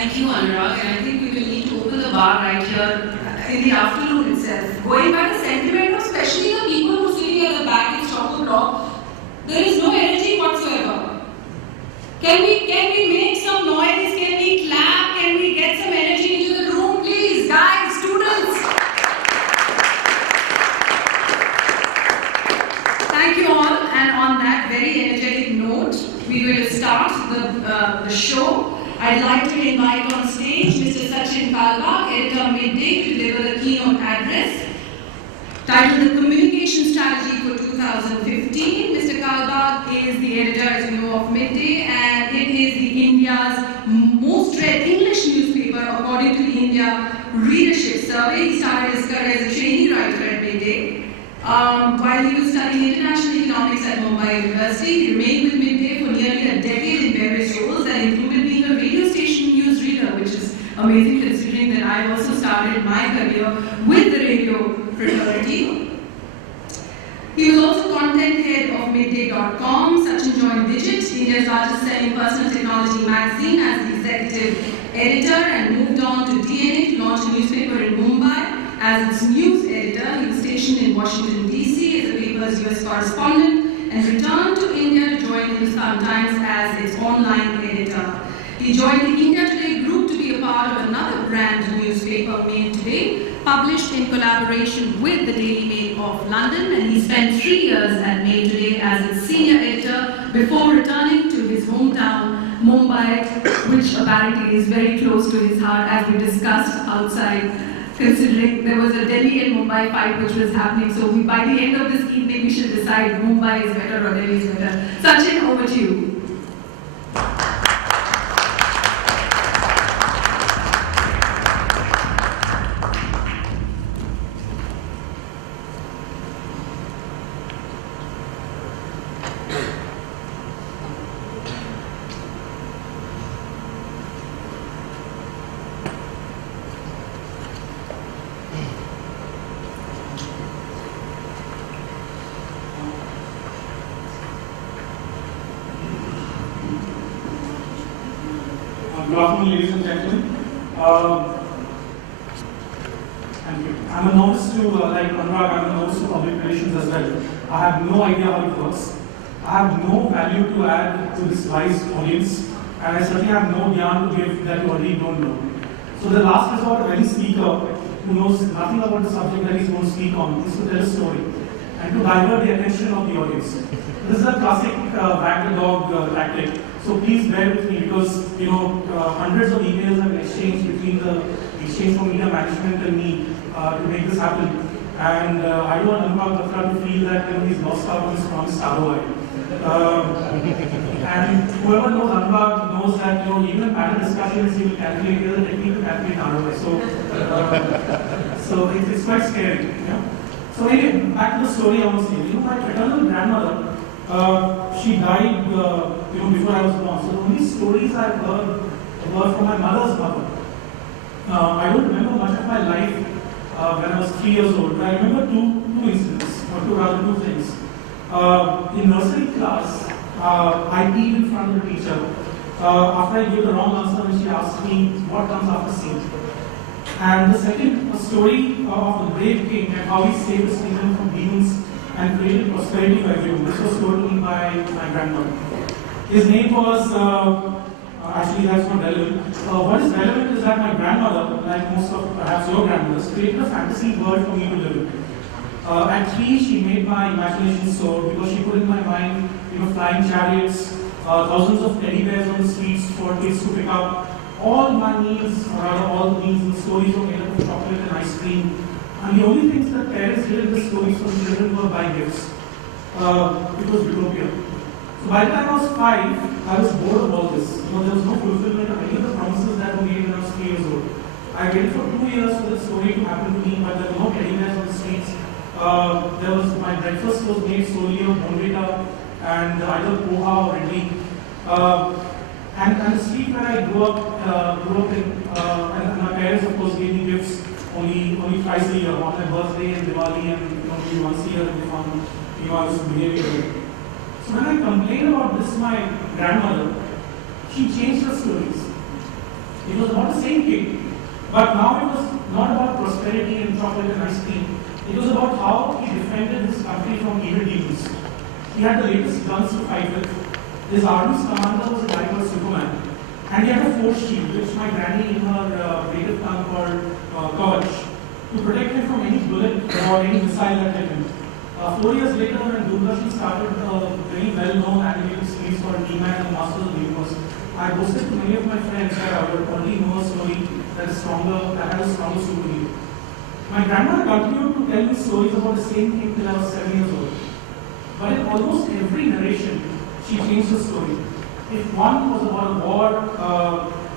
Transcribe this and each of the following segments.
Thank you, Anurag, and I think we will need to open the bar right here in the afternoon itself. Going by the sentiment of especially the people who are sitting at the back in Stockholm Rock, there is no energy whatsoever. Can we make some noise? Can we clap? Can we get some energy into the room, please? Guys, students! Thank you all, and on that very energetic note, we will start the show. I'd like to invite on stage Mr. Sachin Kalbag, editor Midday, to deliver the keynote address titled The Communication Strategy for 2015. Mr. Kalbag is the editor, as you know, of Midday, and it is India's most read English newspaper according to the India Readership Survey. He started his career as a trainee writer at Midday. While he was studying international economics at Mumbai University, he remained with Midday for nearly a decade in various roles that included being a radio station newsreader, which is amazing considering that I also started my career with the radio fraternity. He was also content head of midday.com. Sachin joined Digit, India's largest selling personal technology magazine, as the executive editor and moved on to DNA to launch a newspaper in Mumbai. As its news editor, he was stationed in Washington, D.C. as the paper's US correspondent and returned to India to join Hindustan Times as its online editor. He joined the India Today group to be a part of another brand newspaper, Mail Today, published in collaboration with the Daily Mail of London, and he spent 3 years at Mail Today as its senior editor before returning to his hometown, Mumbai, which apparently is very close to his heart, as we discussed outside, considering there was a Delhi and Mumbai fight which was happening. So by the end of this evening, we should decide Mumbai is better or Delhi is better. Sachin, over to you. Good afternoon, ladies and gentlemen. Thank you. I'm a novice to, like Anurag, I'm a novice to public relations as well. I have no idea how it works. I have no value to add to this wise audience, and I certainly have no gyan to give that you already don't know. So the last resort of any speaker who knows nothing about the subject that he's going to speak on is to tell a story and to divert the attention of the audience. This is a classic wag the dog tactic. So please bear with me because hundreds of emails have been exchanged between the exchange for media management and me to make this happen. And I don't want Anurag Batra to feel that he's lost out on his promised ROI. And whoever knows Anurag knows that even in panel discussions he will calculate the technique to calculate ROI. So it's quite scary. So anyway, back to the story I was saying. My paternal grandmother, she died before I was born. So the only stories I've heard were from my mother's mother. I don't remember much of my life when I was 3 years old, but I remember two incidents, or two things. In nursery class, I peed in front of the teacher after I gave the wrong answer when she asked me what comes after C. And the second, a story of the brave king and how he saved his kingdom from demons and created prosperity for everyone. This was told to me by my grandmother. His name was, actually that's not relevant. What is relevant is that my grandmother, like most of perhaps your grandmothers, created a fantasy world for me to live in. At 3, she made my imagination soar because she put in my mind, flying chariots, thousands of teddy bears on the streets for kids to pick up. All my meals, or rather all the meals in the stories were made up of chocolate and ice cream. And the only things that parents did in the stories for children were buy gifts. It was utopia. So by the time I was 5, I was bored of all this. There was no fulfillment of any of the promises that were made when I was 3 years old. I waited for 2 years for this story to happen to me, but there were no teddy bears on the streets. My breakfast was made solely of bonvita and either poha or idli. And the street where I grew up in, and my parents of course gave me gifts only twice a year, on my birthday and Diwali, and only once a year if they found I was behaving well. So when I complained about this to my grandmother, she changed her stories. It was about the same cake. But now it was not about prosperity and chocolate and ice cream. It was about how he defended his country from evil demons. He had the latest guns to fight with. His army's commander was a guy called Superman. And he had a force shield, which my granny in her native tongue called Kavach, to protect him from any bullet or any missile that hit him. 4 years later, when Doordarshan started a very well-known animated series called He-Man and the Masters of the Universe, I boasted to many of my friends that I would only know a story that is stronger, that has a stronger superhero. My grandmother continued to tell me stories about the same thing till I was 7 years old. But in almost every narration, she changed the story. If one was about a war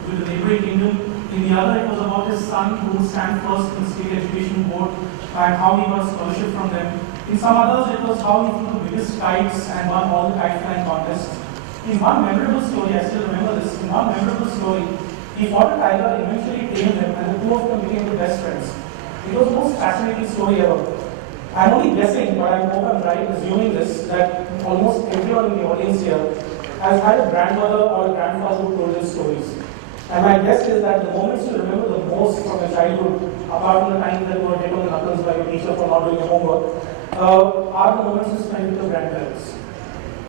with the neighboring kingdom, in the other it was about his son who would stand first in the state education board and how he got a scholarship from them. In some others, it was how he flew the biggest kites and won all the kite flying contests. In one memorable story, I still remember this, in one memorable story, he fought a tiger, eventually tamed him, and the two of them became the best friends. It was the most fascinating story ever. I'm only guessing, but I hope I'm right assuming this, that almost everyone in the audience here has had a grandmother or a grandfather who told them stories. And my guess is that the moments you remember the most from your childhood, apart from the time that you were hit on the knuckles by your teacher for not doing your homework, are the moments you spend with your grandparents.